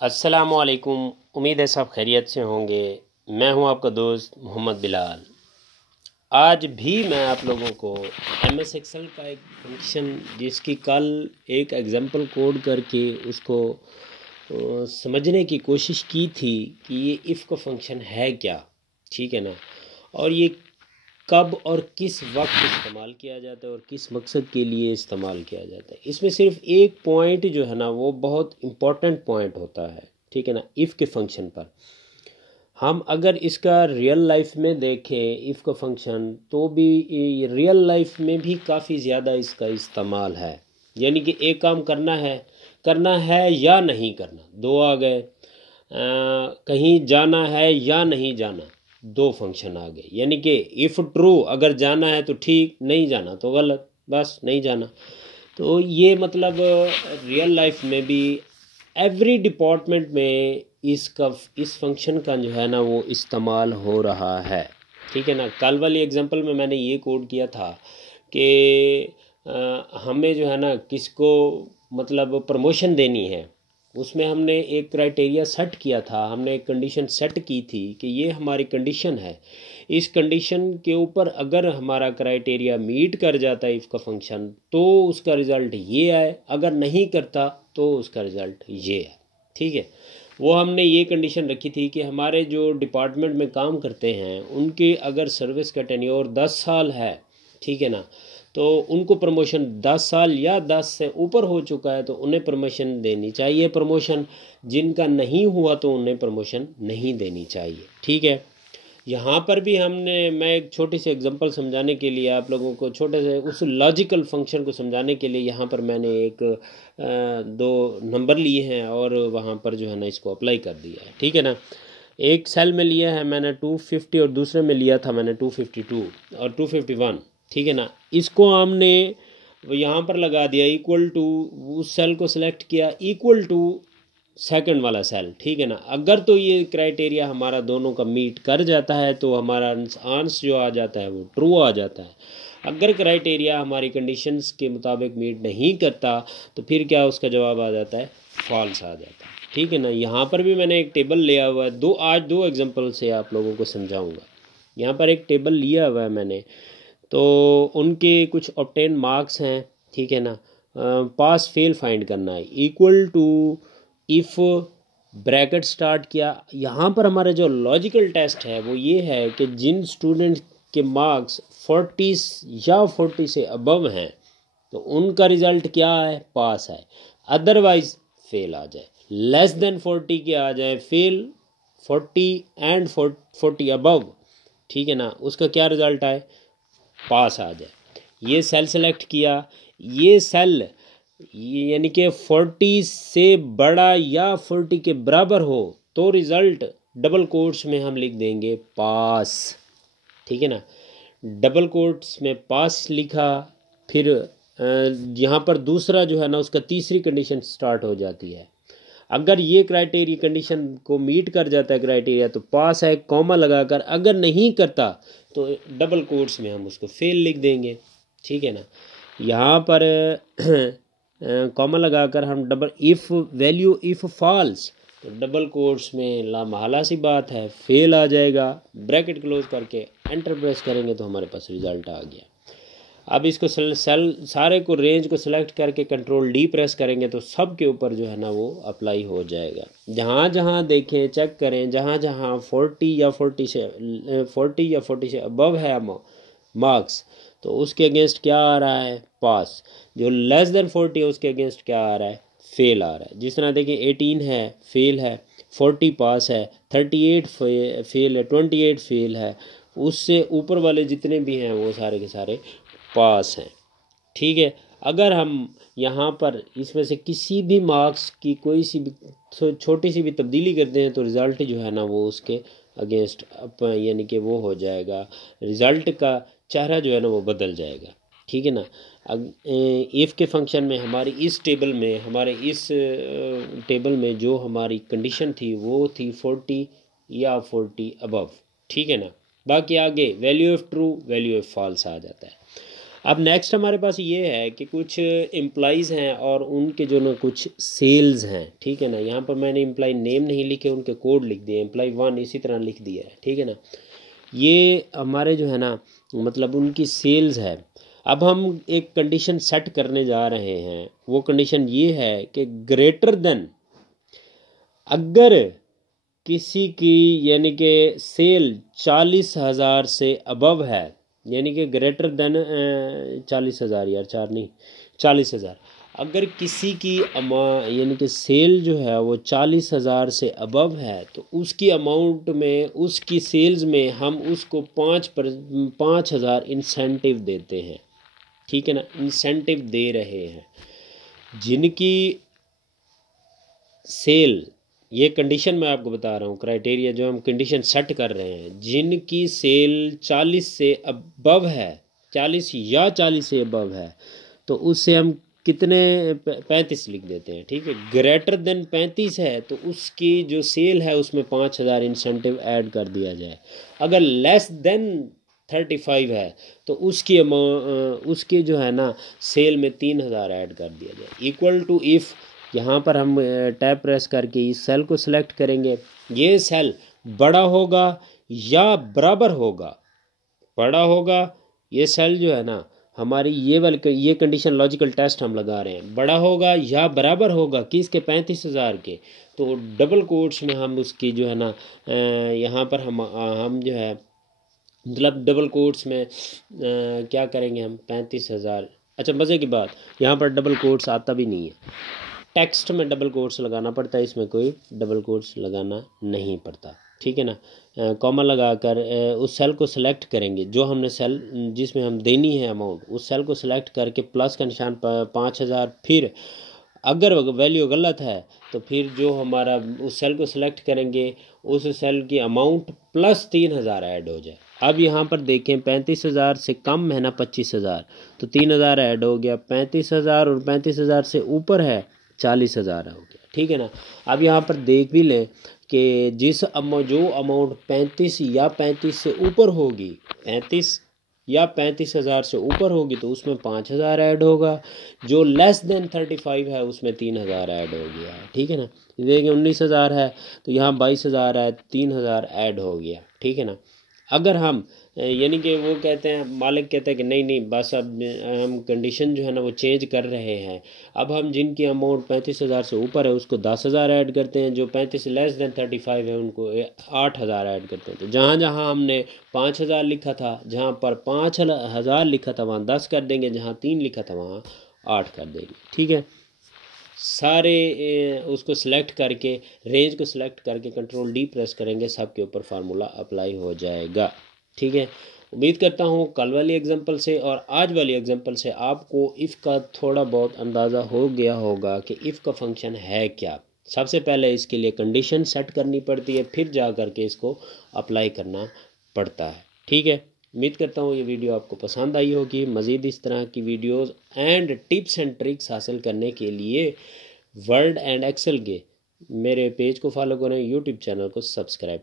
अस्सलामुअलैकुम। उम्मीद है सब खैरियत से होंगे। मैं हूं आपका दोस्त मोहम्मद बिलाल। आज भी मैं आप लोगों को एमएस एक्सेल का एक फंक्शन जिसकी कल एक एग्जांपल कोड करके उसको समझने की कोशिश की थी कि ये इफ़ का फंक्शन है क्या, ठीक है ना, और ये कब और किस वक्त इस्तेमाल किया जाता है और किस मकसद के लिए इस्तेमाल किया जाता है। इसमें सिर्फ एक पॉइंट जो है ना वो बहुत इम्पोर्टेंट पॉइंट होता है, ठीक है ना। इफ़ के फंक्शन पर हम अगर इसका रियल लाइफ में देखें इफ़ का फंक्शन, तो भी रियल लाइफ में भी काफ़ी ज़्यादा इसका इस्तेमाल है। यानी कि एक काम करना है या नहीं करना, दो आ गए। कहीं जाना है या नहीं जाना, दो फंक्शन आ गए। यानी कि इफ़ ट्रू अगर जाना है तो ठीक, नहीं जाना तो गलत, बस नहीं जाना। तो ये मतलब रियल लाइफ में भी एवरी डिपार्टमेंट में इस फंक्शन का जो है ना वो इस्तेमाल हो रहा है, ठीक है ना। कल वाली एग्जांपल में मैंने ये कोड किया था कि हमें जो है ना किसको मतलब प्रमोशन देनी है। उसमें हमने एक क्राइटेरिया सेट किया था, हमने एक कंडीशन सेट की थी कि ये हमारी कंडीशन है। इस कंडीशन के ऊपर अगर हमारा क्राइटेरिया मीट कर जाता है इफ़ का फंक्शन तो उसका रिज़ल्ट ये आए, अगर नहीं करता तो उसका रिज़ल्ट ये है, ठीक है। वो हमने ये कंडीशन रखी थी कि हमारे जो डिपार्टमेंट में काम करते हैं उनके अगर सर्विस का टेन्योर 10 साल है, ठीक है ना, तो उनको प्रमोशन 10 साल या 10 से ऊपर हो चुका है तो उन्हें प्रमोशन देनी चाहिए। प्रमोशन जिनका नहीं हुआ तो उन्हें प्रमोशन नहीं देनी चाहिए, ठीक है। यहाँ पर भी मैं एक छोटी सी एग्जांपल समझाने के लिए आप लोगों को छोटे से उस लॉजिकल फंक्शन को समझाने के लिए यहाँ पर मैंने एक दो नंबर लिए हैं और वहाँ पर जो है ना इसको अप्लाई कर दिया है, ठीक है ना। एक सेल में लिया है मैंने 250 और दूसरे में लिया था मैंने 252 और 251, ठीक है ना। इसको हमने यहाँ पर लगा दिया इक्वल टू, उस सेल को सिलेक्ट किया इक्वल टू सेकंड वाला सेल, ठीक है ना। अगर तो ये क्राइटेरिया हमारा दोनों का मीट कर जाता है तो हमारा आंसर जो आ जाता है वो ट्रू आ जाता है। अगर क्राइटेरिया हमारी कंडीशंस के मुताबिक मीट नहीं करता तो फिर क्या उसका जवाब आ जाता है, फॉल्स आ जाता है, ठीक है ना। यहाँ पर भी मैंने एक टेबल लिया हुआ है, आज दो एग्जांपल से आप लोगों को समझाऊंगा। यहाँ पर एक टेबल लिया हुआ है मैंने, तो उनके कुछ ऑब्टेन मार्क्स हैं, ठीक है ना। पास फेल फाइंड करना है, equal to if bracket start किया। यहाँ पर हमारा जो लॉजिकल टेस्ट है वो ये है कि जिन स्टूडेंट के मार्क्स 40 या 40 से अबव हैं तो उनका रिज़ल्ट क्या है, पास है। अदरवाइज फेल आ जाए, लेस देन 40 के आ जाए फेल, 40 एंड 40 अबव, ठीक है ना, उसका क्या रिज़ल्ट आए, पास आ जाए। ये सेल सेलेक्ट किया, ये सेल यानी कि 40 से बड़ा या 40 के बराबर हो तो रिज़ल्ट डबल कोट्स में हम लिख देंगे पास, ठीक है ना। डबल कोट्स में पास लिखा, फिर यहाँ पर दूसरा जो है ना उसका तीसरी कंडीशन स्टार्ट हो जाती है। अगर ये क्राइटेरिया कंडीशन को मीट कर जाता है क्राइटेरिया तो पास है, कॉमा लगाकर, अगर नहीं करता तो डबल कोट्स में हम उसको फेल लिख देंगे, ठीक है ना। यहाँ पर कॉमा लगाकर हम double if value if false तो डबल कोट्स में लामहला सी बात है फेल आ जाएगा। ब्रैकेट क्लोज करके एंटर प्रेस करेंगे तो हमारे पास रिज़ल्ट आ गया। अब इसको सेल सारे को रेंज को सिलेक्ट करके कंट्रोल डी प्रेस करेंगे तो सब के ऊपर जो है ना वो अप्लाई हो जाएगा। जहाँ जहाँ देखें चेक करें, जहाँ जहाँ 40 या 40 से अबव है मार्क्स तो उसके अगेंस्ट क्या आ रहा है, पास। जो लेस देन 40 है उसके अगेंस्ट क्या आ रहा है, फेल आ रहा है। जिस तरह देखिए 18 है फेल है, 40 पास है, 38 फेल है, 28 फेल है, उससे ऊपर वाले जितने भी हैं वो सारे के सारे पास हैं, ठीक है। अगर हम यहाँ पर इसमें से किसी भी मार्क्स की कोई सी भी छोटी सी भी तब्दीली करते हैं तो रिज़ल्ट जो है ना वो उसके अगेंस्ट यानी कि वो हो जाएगा, रिज़ल्ट का चेहरा जो है ना वो बदल जाएगा, ठीक है ना। इफ़ के फंक्शन में हमारी इस टेबल में जो हमारी कंडीशन थी वो थी 40 या 40 अबव, ठीक है ना। बाकी आगे value of true value of false आ जाता है। अब नेक्स्ट हमारे पास ये है कि कुछ एम्प्लॉइज़ हैं और उनके जो ना कुछ सेल्स हैं, ठीक है ना। यहाँ पर मैंने एम्प्लॉय नेम नहीं लिखे, उनके कोड लिख दिए, एम्प्लॉय 1 इसी तरह लिख दिया है, ठीक है ना। ये हमारे जो है ना मतलब उनकी सेल्स है। अब हम एक कंडीशन सेट करने जा रहे हैं, वो कंडीशन ये है कि ग्रेटर देन, अगर किसी की यानी कि सेल 40,000 से अबव है, यानी कि ग्रेटर देन 40,000, यार 4 नहीं 40,000, अगर किसी की यानी कि सेल जो है वो 40,000 से अबव है तो उसकी अमाउंट में, उसकी सेल्स में हम उसको 5,000 इंसेंटिव देते हैं, ठीक है ना। इंसेंटिव दे रहे हैं जिनकी सेल, ये कंडीशन मैं आपको बता रहा हूँ, क्राइटेरिया जो हम कंडीशन सेट कर रहे हैं, जिनकी सेल 40 से अबव है, 40 या 40 से अबव है, तो उससे हम कितने 35 लिख देते हैं, ठीक है। ग्रेटर देन 35 है तो उसकी जो सेल है उसमें 5,000 इंसेंटिव ऐड कर दिया जाए। अगर लेस देन 35 है तो उसकी उसकी जो है ना सेल में 3,000 ऐड कर दिया जाए। इक्वल टू इफ़, यहाँ पर हम टैब प्रेस करके इस सेल को सिलेक्ट करेंगे, ये सेल बड़ा होगा या बराबर होगा, बड़ा होगा ये सेल जो है ना हमारी, ये कंडीशन लॉजिकल टेस्ट हम लगा रहे हैं, बड़ा होगा या बराबर होगा किसके, 35,000 के, तो डबल कोट्स में हम उसकी जो है ना यहाँ पर हम जो है मतलब डबल कोट्स में क्या करेंगे हम, 35,000। अच्छा मज़े की बात, यहाँ पर डबल कोट्स आता भी नहीं है, टेक्स्ट में डबल कोट्स लगाना पड़ता है, इसमें कोई डबल कोट्स लगाना नहीं पड़ता, ठीक है ना। कॉमा लगाकर उस सेल को सिलेक्ट करेंगे, जो हमने सेल जिसमें हम देनी है अमाउंट, उस सेल को सिलेक्ट करके प्लस का निशान 5,000, फिर अगर वैल्यू गलत है तो फिर जो हमारा उस सेल को सिलेक्ट करेंगे उस सेल की अमाउंट प्लस 3,000 ऐड हो जाए। अब यहाँ पर देखें 35,000 से कम है ना 25,000, तो 3,000 ऐड हो गया, 35,000 और 35,000 से ऊपर है 40,000 हो गया, ठीक है ना। अब यहाँ पर देख भी लें कि जो अमाउंट 35 या 35 से ऊपर होगी, 35 या 35,000 से ऊपर होगी तो उसमें 5,000 ऐड होगा, जो लेस देन 35 है उसमें 3,000 ऐड हो गया, ठीक है ना। देखिए 19,000 है तो यहाँ 22,000 है, 3,000 ऐड हो गया, ठीक है ना। अगर हम यानी कि वो कहते हैं, मालिक कहते हैं कि नहीं नहीं बस अब हम कंडीशन जो है ना वो चेंज कर रहे हैं, अब हम जिनकी अमाउंट 35,000 से ऊपर है उसको 10,000 ऐड करते हैं, जो 35 लेस देन 35 है उनको 8,000 ऐड करते हैं। तो जहाँ जहाँ हमने 5,000 लिखा था, जहाँ पर 5,000 लिखा था वहाँ 10 कर देंगे, जहाँ 3 लिखा था वहाँ 8 कर देंगे, ठीक है। सारे उसको सिलेक्ट करके, रेंज को सिलेक्ट करके कंट्रोल डी प्रेस करेंगे, सब के ऊपर फार्मूला अप्लाई हो जाएगा, ठीक है। उम्मीद करता हूँ कल वाली एग्जांपल से और आज वाली एग्जांपल से आपको इफ़ का थोड़ा बहुत अंदाज़ा हो गया होगा कि इफ़ का फंक्शन है क्या। सबसे पहले इसके लिए कंडीशन सेट करनी पड़ती है, फिर जा कर के इसको अप्लाई करना पड़ता है, ठीक है। उम्मीद करता हूँ ये वीडियो आपको पसंद आई होगी। मज़ीद इस तरह की videos and tips and tricks हासिल करने के लिए वर्ड एंड एक्सेल के मेरे पेज को फॉलो करें, यूट्यूब चैनल को सब्सक्राइब